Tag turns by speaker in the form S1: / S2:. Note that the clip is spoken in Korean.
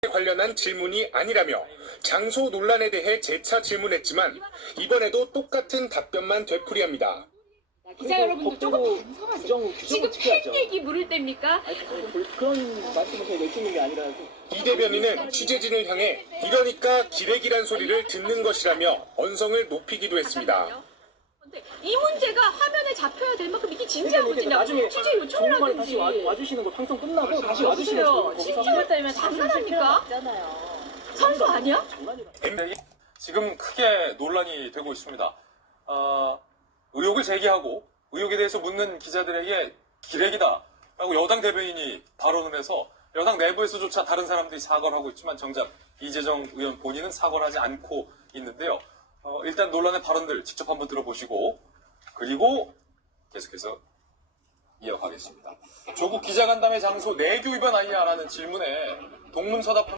S1: 관련한 질문이 아니라며 장소 논란에 대해 재차 질문했지만 이번에도 똑같은 답변만 되풀이합니다.
S2: 기자 여러분들 조금 반성하세요. 지금 팬 얘기 물을 때입니까?
S3: 그런 말씀을 그냥 내주는 게 아니라
S1: 이 대변인은 취재진을 향해 이러니까 기레기란 소리를 듣는 것이라며 언성을 높이기도 했습니다.
S2: 이 문제가 화면에 잡혀야 될 만큼 이게 진지한 문제냐? 취재 요청을
S3: 정말 다시
S2: 하든지.
S3: 와주시는 거 방송 끝나고 다시
S2: 여보세요.
S3: 와주시는 거
S2: 진짜 장난합니까? 선수 아니야?
S4: 지금 크게 논란이 되고 있습니다. 의혹을 제기하고 의혹에 대해서 묻는 기자들에게 기레기다라고 여당 대변인이 발언을 해서 여당 내부에서조차 다른 사람들이 사과를 하고 있지만 정작 이재정 의원 본인은 사과를 하지 않고 있는데요. 일단 논란의 발언들 직접 한번 들어보시고 그리고 계속해서 이어가겠습니다. 조국 기자간담회 장소 내규 위반 아니냐라는 질문에 동문서답